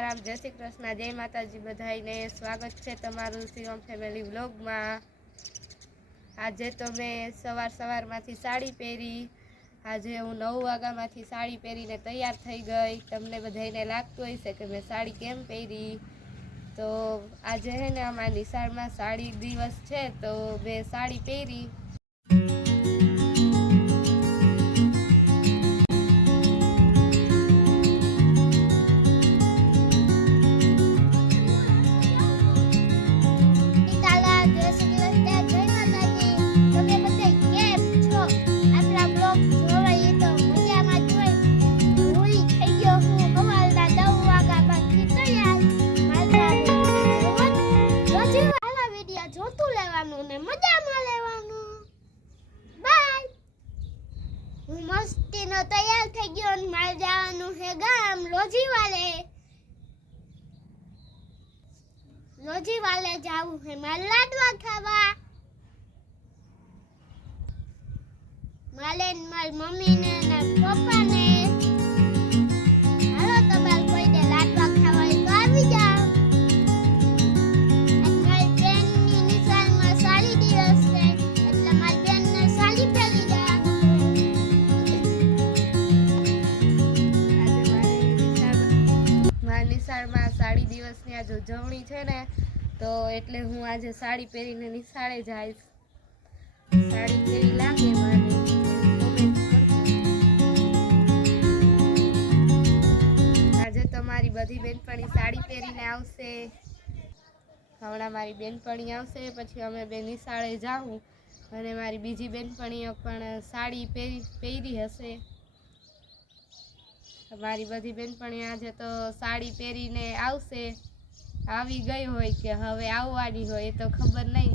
કૃષ્ણ, જય માતાજી બધાને સ્વાગત છે તમારું શિવમ ફેમિલી વ્લોગમાં. આજે તો મેં સવાર સવારમાંથી સાડી પહેરી, આજે હું નવ વાગ્યામાંથી સાડી પહેરીને તૈયાર થઈ ગઈ. તમને બધાને લાગતું હશે કે મેં સાડી કેમ પહેરી? તો આજે હે ને અમારા નિશાળમાં સાડી દિવસ છે, તો મેં સાડી પહેરી. જોતું લેવાનું ને મજામાં લેવાનું બાય હું મસ્તીનો તૈયાર થઈ ગયો ને મારે જવાનું છે ગામ રોજી વાલે રોજી વાલે જાવું હે મારે લાડવા ખાવા. માલે માર મમ્મી ને પપ્પા ને હાલો તમારે કોઈ દે લાડવા ખાવા તો આવી જાઓ. નિશાળમાં દિવસની આજ ઉજવણી છે ને, તો એટલે હું આજે સાડી પહેરીને નિશાળે જઈશ. સાડી કેવી લાગે મને મારી બધી બેનપણી સાડી પહેરીને આવશે. હમણાં મારી બેનપણી આવશે, પછી અમે બે નિશાળે જાઉં અને મારી બીજી બેનપણીઓ પણ સાડી પહેરી પહેરી હશે. મારી બધી બેનપણી આજે તો સાડી પહેરીને આવશે. આવી ગઈ હોય કે હવે આવવાની હોય એ તો ખબર નહીં.